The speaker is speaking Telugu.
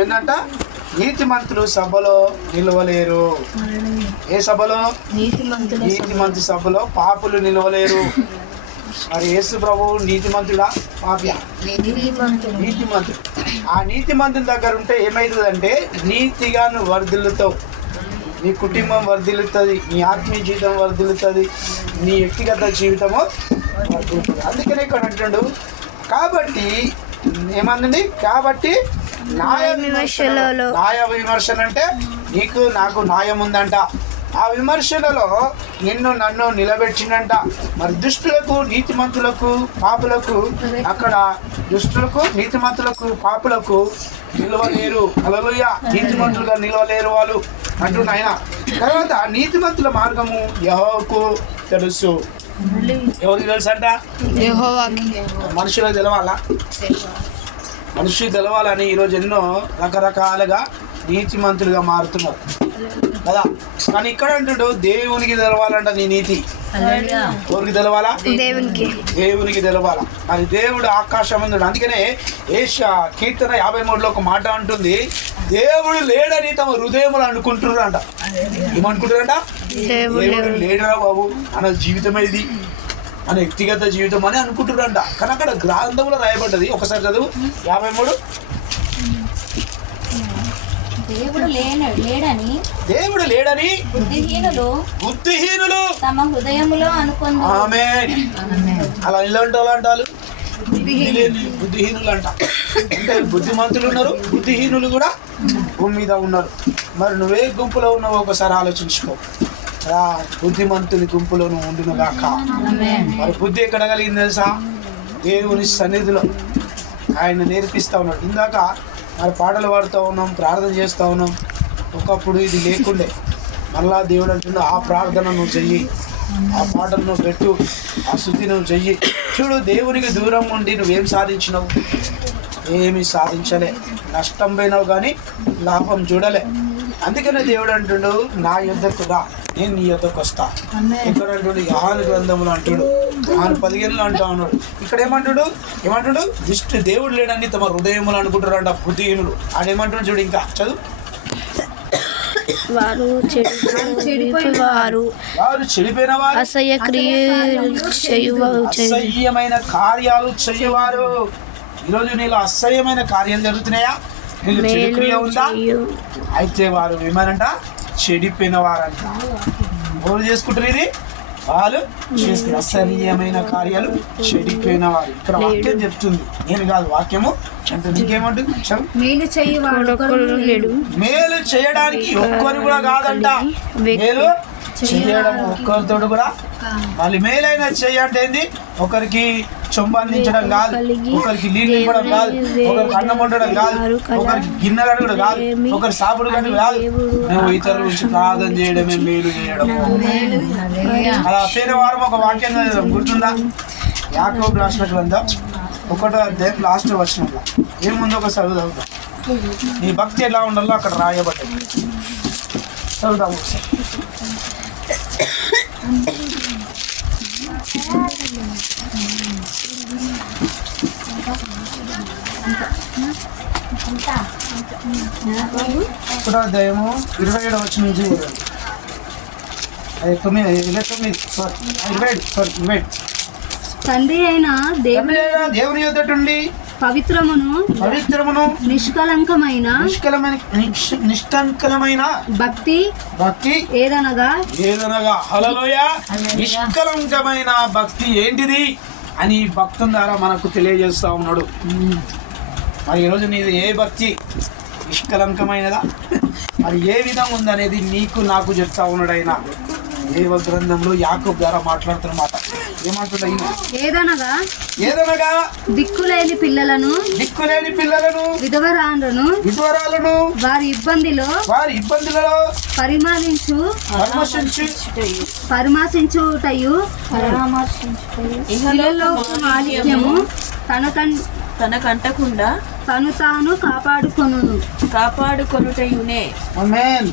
ఏంటంట నీతిమంతులు సభలో నిలవలేరు. ఏ సభలో? నీతిమంతు సభలో పాపులు నిలవలేరు. మరి యేసు ప్రభు నీతిమంతుడా పాప్యా? నీతిమంతుడు. ఆ నీతిమంతుని దగ్గర ఉంటే ఏమవుతుందంటే నీతిగా నువ్వు వర్ధిల్లుతావు, నీ కుటుంబం వర్ధిల్లుతుంది, నీ ఆత్మీయ జీవితం వర్ధిల్లుతుంది, నీ వ్యక్తిగత జీవితము వర్ధిల్లుతుంది. అందుకనే ఇక్కడ అంటాడు కాబట్టి ఏమంది, కాబట్టి న్యాయ విమర్శన అంటే నీకు నాకు న్యాయం ఉందంట. ఆ విమర్శలలో నన్ను నిలబెట్టిందంట. మరి దుష్టులకు నీతిమంతులకు పాపులకు అక్కడ దుష్టులకు నీతిమంతులకు పాపులకు నిలవలేరు. హల్లెలూయా. నీతిమంతులుగా నిలవలేరు వాళ్ళు అంటున్న ఆయన. తర్వాత నీతిమంతుల మార్గము యెహోవాకు తెలుసు. ఎవరికి తెలుసు అంట? మనుషులకు తెలవాలా? మనుషులు తెలవాలని ఈరోజు ఎన్నో రకరకాలుగా నీతిమంతులుగా మారుతున్నారు కదా. కానీ ఇక్కడ అంటాడు దేవునికి తెలవాలంట నీ నీతి. ఎవరికి తెలవాలా? దేవునికి తెలవాలా. అది దేవుడు ఆకాశమందుడు. అందుకనే కీర్తన 53లో ఒక మాట అంటుంది, దేవుడు లేడని తమ హృదయములు అనుకుంటున్నారు అంట. ఏమనుకుంటారంట? దేవుడు లేడరా బాబు అన్న జీవితమే ఇది, మన వ్యక్తిగత జీవితం అని అనుకుంటున్నారంట. కానీ అక్కడ గ్రంథంలో రాయబడ్డది. ఒకసారి చదువు 53. దేవుడు లేడని బుద్ధిహీనులు తమ హృదయములో అనుకుంటారు. ఆమేన్. అలా ఇలాంటి వాళ్ళు అంటారు బుద్ధిహీనులు అంట. అంటే బుద్ధిమంతులు ఉన్నారు, బుద్ధిహీనులు కూడా భూమి మీద ఉన్నారు. మరి నువ్వే గుంపులో ఉన్నావో ఒకసారి ఆలోచించుకో. బుద్ధిమంతుని గుంపులో నువ్వు ఉండును గాక. మరి బుద్ధి ఎక్కడ కలిగింది తెలుసా? దేవుని సన్నిధిలో ఆయన నేర్పిస్తూ ఉన్నాడు. ఇందాక మరి పాటలు పాడుతూ ఉన్నాం, ప్రార్థన చేస్తూ ఉన్నాం. ఒకప్పుడు ఇది లేకుండే. మళ్ళా దేవుడు అంటున్నా ఆ ప్రార్థన నువ్వు చెయ్యి, ఆ పాటలు నువ్వు పెట్టు, ఆ స్తుతి నువ్వు చెయ్యి. చూడు, దేవునికి దూరం ఉండి నువ్వేం సాధించినావు? ఏమి సాధించలే. నష్టం పోయినావు కానీ లాభం చూడలే. అందుకనే దేవుడు అంటుడు నా యుద్ధకు రా, నేను నీ యుద్ధకు వస్తా. ఇక్కడ అంటుడు యోహాను గ్రంథంలో అంటుడు, యోహాను 15లో అంటా ఉన్నాడు. ఇక్కడ ఏమంటుడు దేవుడు లేడని తమ హృదయములు అనుకుంటారంట బుద్ధిహీనులు. ఆడేమంటుడు చూడు, ఇంకా చదువు. వారు చెడిపోయిన వారు, అసహ్యమైన కార్యాలు చెయ్యవారు. ఈరోజు నీలో అసహ్యమైన కార్యాలు జరుగుతున్నాయా? నీళ్ళు చెడు క్రియ ఉందా? అయితే వారు ఏమనంట? చెడిపోయిన వారంట. ఎవరు చేసుకుంటారు ఇది? వాళ్ళు చేసుకుని అసహ్యమైన కార్యాలు చెడిపోయిన వారు. ఇక్కడ వాక్యం చెప్తుంది, నేను కాదు వాక్యము అంటే. ఇంకేమంటుంది? మేలు చేయడానికి ఒక్కరు కూడా కాదంట. మేలు చేయడానికి ఒక్కరితో కూడా. మళ్ళీ మేలైనా చేయంటే ఏంది? ఒకరికి చొంబందించడం కాదు, ఒకరికి నీళ్ళు ఇవ్వడం కాదు, ఒకరికి అన్నం వండడం కాదు, ఒకరికి గిన్నె కడగడం కాదు, ఒకరి సాపుడు కడగడం కాదు. నువ్వు ఇతరుల గురించి ప్రార్థన చేయడమే మేలు చేయడం. అలా పేరు వారం ఒక వాక్యం గుర్తుందా? యాకోబు రాసిన గ్రంథం 1వ అధ్యాయం లాస్ట్ వచనంలో ఏముందో ఒక చదువుదాం. నీ భక్తి ఎలా ఉండాలో అక్కడ రాయబడ్డది. చదువుదాం ఒకసారి. అధ్యాయము 27వ వచనం నుంచి 27. తండ్రి అయిన దేవుని యొద్దటుండి పవిత్రమును నిష్కలంకమైన భక్తి ఏదనగా హల్లెలూయా. నిష్కలంకమైన భక్తి ఏంటిది అని భక్తుని ద్వారా మనకు తెలియజేస్తా ఉన్నాడు. మరి ఈరోజు నీది ఏ భక్తి? నిష్కలంకమైనదా? మరి ఏ విధంగా ఉందనేది నీకు నాకు చెప్తా ఉన్నాడు ఆయన. దేవ గ్రంథంలో యాకోబు ద్వారా మాట్లాడుతున్న మాట ఏమంటున్నా? ఏదనగా దిక్కులేని పిల్లలను విధవరాలను వారి ఇబ్బందిలో పరామర్శించుటయు మాలిక్యము తనకంటకుండా తను తాను కాపాడుకొనుటయునే. ఆమేన్.